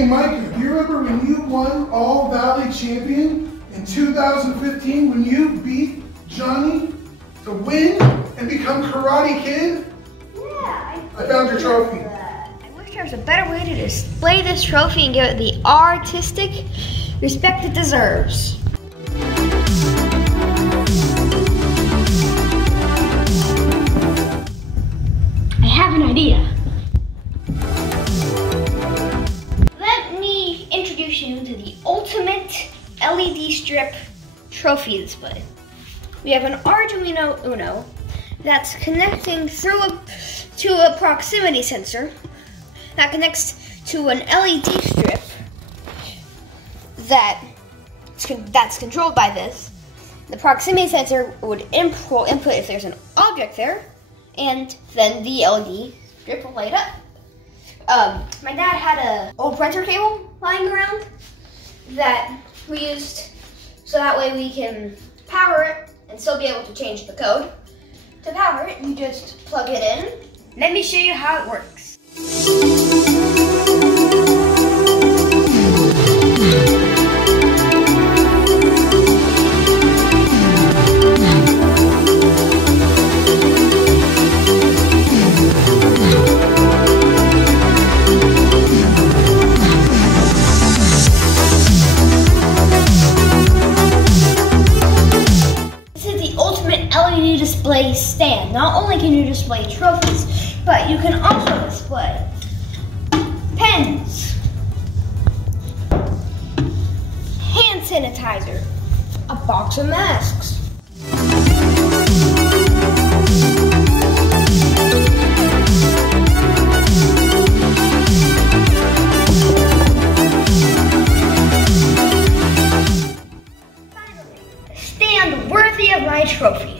Hey Mike, do you remember when you won All Valley Champion in 2015 when you beat Johnny to win and become Karate Kid? Yeah, I found your trophy. I wish there was a better way to display this trophy and give it the artistic respect it deserves. I have an idea. Let me introduce you to the ultimate LED strip trophy display. We have an Arduino Uno that's connecting to a proximity sensor that connects to an LED strip that's controlled by this. The proximity sensor will input if there's an object there, and then the LED strip will light up. My dad had an old printer table lying around that we used so that way we can power it and still be able to change the code. To power it, you just plug it in. Let me show you how it works. LED display stand. Not only can you display trophies, but you can also display pens, hand sanitizer, a box of masks. Finally, a stand worthy of my trophy.